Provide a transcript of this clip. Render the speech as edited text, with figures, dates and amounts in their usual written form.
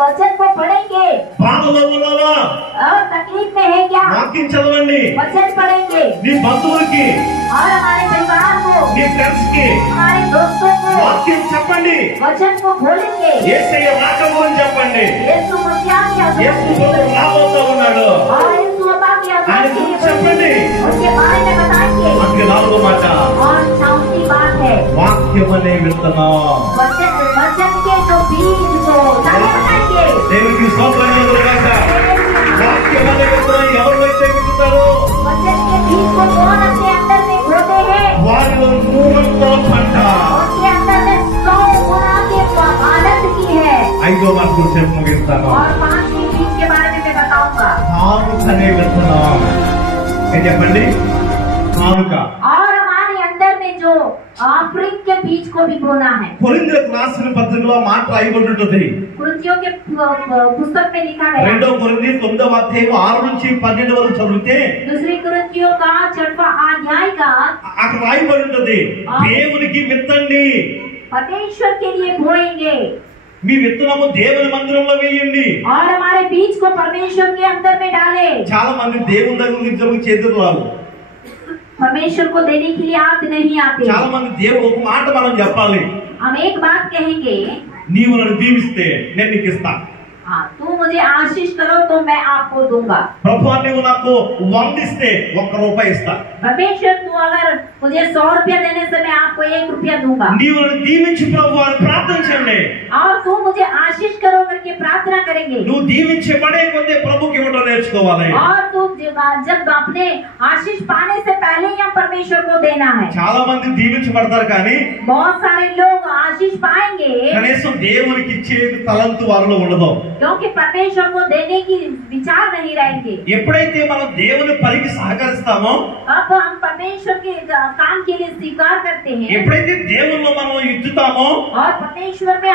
वचन को पढ़ेंगे। బాధలో ఉన్నావా? तकलीफ में है क्या? వాక్యం చదవండి. वचन पढ़ेंगे। నీ బంధువులకి, और हमारे परिवार को, నీ ఫ్రెండ్స్ కి हमारे दोस्तों को వాక్యం చెప్పండి. वचन को बोलेंगे। యేసయ్య రాక గురించి చెప్పండి. यीशु मसीह की యేసు आगमन ప్రభువు రాబోతూ ఉన్నాడు. और यीशु मसीह की ఆయన आगमन గురించి చెప్పండి. उसके बारे में बताएंगे। అందుకే నాలుగో మాట और चौथी बात है వాక్యం అనే విత్తనం. वचन के जो बीज को बताएंगे। దేవునికి స్తోత్రం కలుగుగాక. వాక్యం అనే విత్తనం ఎవరైతే విత్తుతారో वचन के बीज को कौन अपने अंदर में बोते हैं? వారిలో 100 పంట. उसके अंदर में 100 गुना के आनंद की है। ఐదో మాట గురించి ముగిస్తాను. और 5वीं बीज के बारे में मैं बताऊंगा। కానుక అనే విత్తనం. ఏం చెప్పండి? కానుక. और हमारे अंदर में जो ऑफरिंग के बीज को भी बोना है। కొరింథీయులకు రాసిన పత్రికలో మాట రాయబడి ఉంటుంది. कुरिन्थियों के पुस्तक में लिखा गया। 2 కొరింథీ 9వ అధ్యాయం 6 నుంచి 12 వరకు చదివితే दूसरी कुरिन्थियों का 6वां अध्याय का అక్కడ రాయబడి ఉంటుంది. దేవునికి విత్తండి. परमेश्वर के लिए बोएंगे। మీ విత్తనము దేవుని మందిరంలో వేయండి. और हमारे बीज को परमेश्वर के अंदर में डाले। చాలా మంది దేవుని దగ్గర నుంచి చేతులు రావు. परमेश्वर को देने के लिए हाथ नहीं आते। చాలా మంది దేవుడు ఒక మాట మనం చెప్పాలి. हम एक बात कहेंगे, నీవు నన్ను దీవిస్తే నేను నీకు ఇస్తా. हाँ तू मुझे आशीष करो तो मैं आपको दूंगा। ప్రభువా నీవు నాకు 100 ఇస్తే 1 రూపాయి ఇస్తా. परमेश्वर तू अगर मुझे 100 रुपया देने से मैं आपको 1 रुपया दूंगा। నీవు నన్ను దీవించు ప్రభువా అని ప్రార్థించండి. और तू मुझे आशीष करो करके प्रार्थना करेंगे। నువ్వు దీవించబడే కొద్ది ప్రభుకి ఇవ్వడం నేర్చుకోవాలి. और तू जब अपने आशीष पाने से पहले ही हम परमेश्वर को देना है। చాలా మంది దీవించబడతారు కానీ बहुत सारे लोग आशीष पाएंगे కనీసం దేవునికి ఇచ్చే తలంతు వారిలో ఉండదు. क्योंकि परमेश्वर को देने की विचार नहीं रहेंगे। ఎప్పుడైతే మనం దేవుని పనికి సహకరిస్తామో, अब हम परमेश्वर के काम के लिए स्वीकार करते हैं ఎప్పుడైతే దేవుల్లో మనం ఇచ్చుతామో और परमेश्वर में